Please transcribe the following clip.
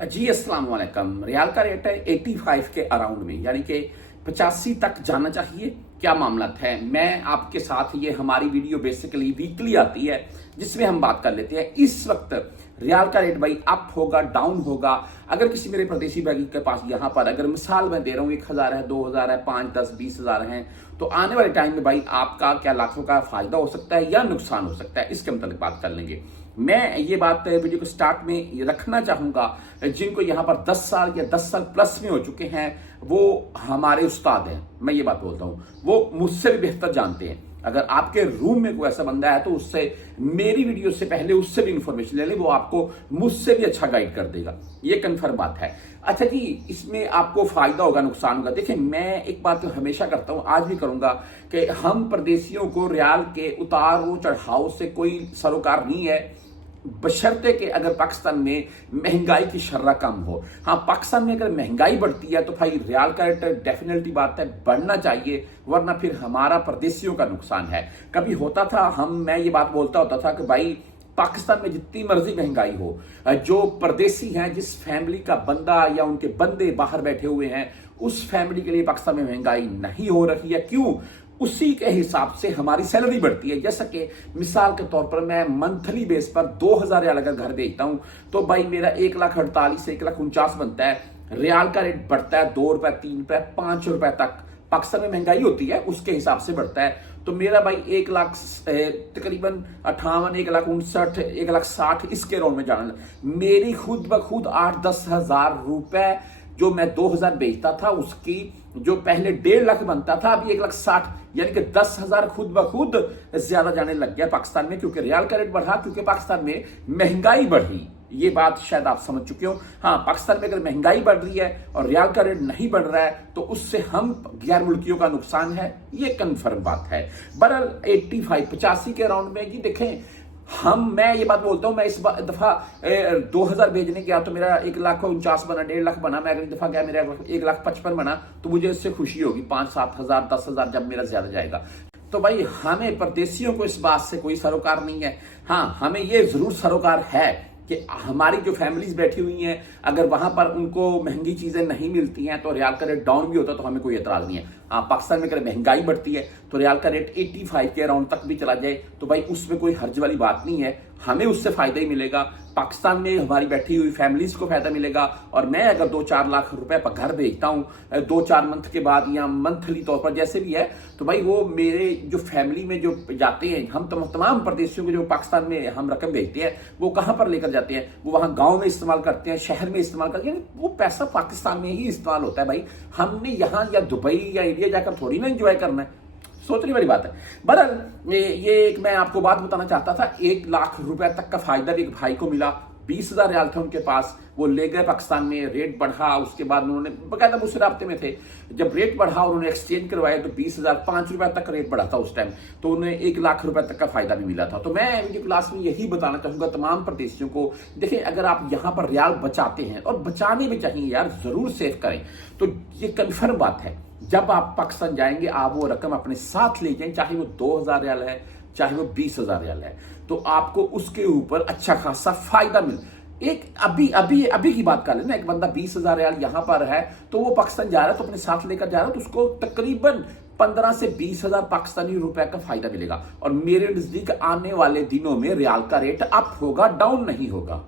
जी अस्सलाम वालेकुम। रियाल का रेट है 85 के अराउंड में, यानी कि 85 तक जाना चाहिए। क्या मामला है, मैं आपके साथ, ये हमारी वीडियो बेसिकली वीकली आती है जिसमें हम बात कर लेते हैं। इस वक्त रियाल का रेट भाई अप होगा, डाउन होगा। अगर किसी मेरे परदेसी भाई के पास यहाँ पर अगर मिसाल मैं दे रहा हूँ 1000 है, 2000 है, 5, 10, 20,000 है, तो आने वाले टाइम में भाई आपका क्या लाखों का फायदा हो सकता है या नुकसान हो सकता है, इसके मतलब बात कर लेंगे। मैं ये बात वीडियो को स्टार्ट में रखना चाहूंगा, जिनको यहाँ पर 10 साल या 10 साल प्लस में हो चुके हैं वो हमारे उस्ताद हैं। मैं ये बात बोलता हूँ, वो मुझसे भी बेहतर जानते हैं। अगर आपके रूम में कोई ऐसा बंदा है तो उससे मेरी वीडियो से पहले उससे भी इंफॉर्मेशन ले ले, वो आपको मुझसे भी अच्छा गाइड कर देगा, ये कंफर्म बात है। अच्छा जी, इसमें आपको फायदा होगा, नुकसान होगा। देखिए, मैं एक बात तो हमेशा करता हूं, आज भी करूंगा, कि हम परदेशियों को रियाल के उतार चढ़ाव से कोई सरोकार नहीं है, बशर्ते कि अगर पाकिस्तान में महंगाई की शर्रा कम हो। हाँ, पाकिस्तान में अगर महंगाई बढ़ती है तो भाई रियाल का रेट डेफिनेटली बात है बढ़ना चाहिए, वरना फिर हमारा परदेशियों का नुकसान है। कभी होता था, मैं ये बात बोलता होता था कि भाई पाकिस्तान में जितनी मर्जी महंगाई हो, जो परदेसी हैं, जिस फैमिली का बंदा या उनके बंदे बाहर बैठे हुए हैं, उस फैमिली के लिए पाकिस्तान में महंगाई नहीं हो रही है। क्यों? उसी के हिसाब से हमारी सैलरी बढ़ती है। जैसा कि मिसाल के तौर पर मैं मंथली बेस पर 2000 रियाल अगर घर भेजता हूं तो भाई मेरा 1,48,000 से 1,49,000 बनता है। रियाल का रेट बढ़ता है 2 रुपए, 3 रुपए, 5 रुपए तक। पाकिस्तान में महंगाई होती है, उसके हिसाब से बढ़ता है। तो मेरा भाई 1 लाख तकरीबन 58, 1,59,000, 1,60,000 इसके राउंड में जाना। मेरी खुद ब खुद 8-10 हजार रुपए जो मैं 2000 बेचता था, उसकी जो पहले 1.5 लाख बनता था, अभी 1,60,000, यानी कि 10,000 खुद ब खुद ज्यादा जाने लग गया पाकिस्तान में, क्योंकि रियाल का रेट बढ़ा, क्योंकि पाकिस्तान में महंगाई बढ़ी। ये बात शायद आप समझ चुके हो। हाँ, पाकिस्तान में अगर महंगाई बढ़ रही है और रियाल का रेट नहीं बढ़ रहा है तो उससे हम गैर मुल्कियों का नुकसान है, ये कन्फर्म बात है। बहरहाल 85 के राउंड में जी देखें, मैं ये बात बोलता हूं, मैं इस दफा 2000 भेजने गया तो मेरा 1,49,000 बना, 1.5 लाख बना। मैं अगली दफा गया मेरा 1,55,000 बना, तो मुझे इससे खुशी होगी। 5-7 हजार, 10,000 जब मेरा ज्यादा जाएगा। तो भाई हमें परदेशियों को इस बात से कोई सरोकार नहीं है। हाँ, हमें ये जरूर सरोकार है कि हमारी जो फैमिलीज बैठी हुई हैं, अगर वहां पर उनको महंगी चीजें नहीं मिलती हैं तो रियाल का रेट डाउन भी होता है, तो हमें कोई एतराज नहीं है। हाँ, पाकिस्तान में अगर महंगाई बढ़ती है तो रियाल का रेट 85 के अराउंड तक भी चला जाए तो भाई उसमें कोई हर्ज वाली बात नहीं है, हमें उससे फायदा ही मिलेगा। पाकिस्तान में हमारी बैठी हुई फैमिलीज को फायदा मिलेगा। और मैं अगर 2-4 लाख रुपए पर घर भेजता हूं 2-4 मंथ के बाद या मंथली तौर पर जैसे भी है, तो भाई वो मेरे जो फैमिली में जो जाते हैं, हम तमाम प्रदेशियों को जो पाकिस्तान में हम रकम भेजते हैं, वो कहां पर लेकर जाते हैं? वो वहां गांव में इस्तेमाल करते हैं, शहर में इस्तेमाल करते हैं। वो पैसा पाकिस्तान में ही इस्तेमाल होता है भाई। हमने यहां या दुबई या इंडिया जाकर थोड़ी ना एंजॉय करना है, सोचने वाली बात है। बहरहाल ये एक मैं आपको बात बताना चाहता था, 1 लाख रुपए तक का फायदा भी एक भाई को मिला। 20,000 रियाल थे उनके पास, वो ले गए पाकिस्तान में, रेट बढ़ा, उसके बाद उन्होंने बकायदा मुझसे राब्ते में थे। जब रेट बढ़ा उन्होंने एक्सचेंज करवाया तो 20,000, 5 रुपए तक रेट बढ़ा था उस टाइम, तो उन्हें 1 लाख रुपए तक का फायदा भी मिला था। तो मैं वीडियो क्लास में यही बताना चाहूंगा तमाम प्रदेशियों को, देखिए अगर आप यहाँ पर रियाल बचाते हैं, और बचाने भी चाहिए यार, जरूर सेव करें, तो ये कन्फर्म बात है, जब आप पाकिस्तान जाएंगे आप वो रकम अपने साथ ले जाएं, चाहे वो 2,000 रियाल है, चाहे वो 20,000 रियाल है, तो आपको उसके ऊपर अच्छा खासा फायदा मिल। एक अभी की बात कर लेना, एक बंदा 20,000 रियाल यहां पर है तो वो पाकिस्तान जा रहा है, तो अपने साथ लेकर जा रहा है, तो उसको तकरीबन 15 से 20,000 पाकिस्तानी रुपए का फायदा मिलेगा। और मेरे नजदीक आने वाले दिनों में रियाल का रेट अप होगा, डाउन नहीं होगा।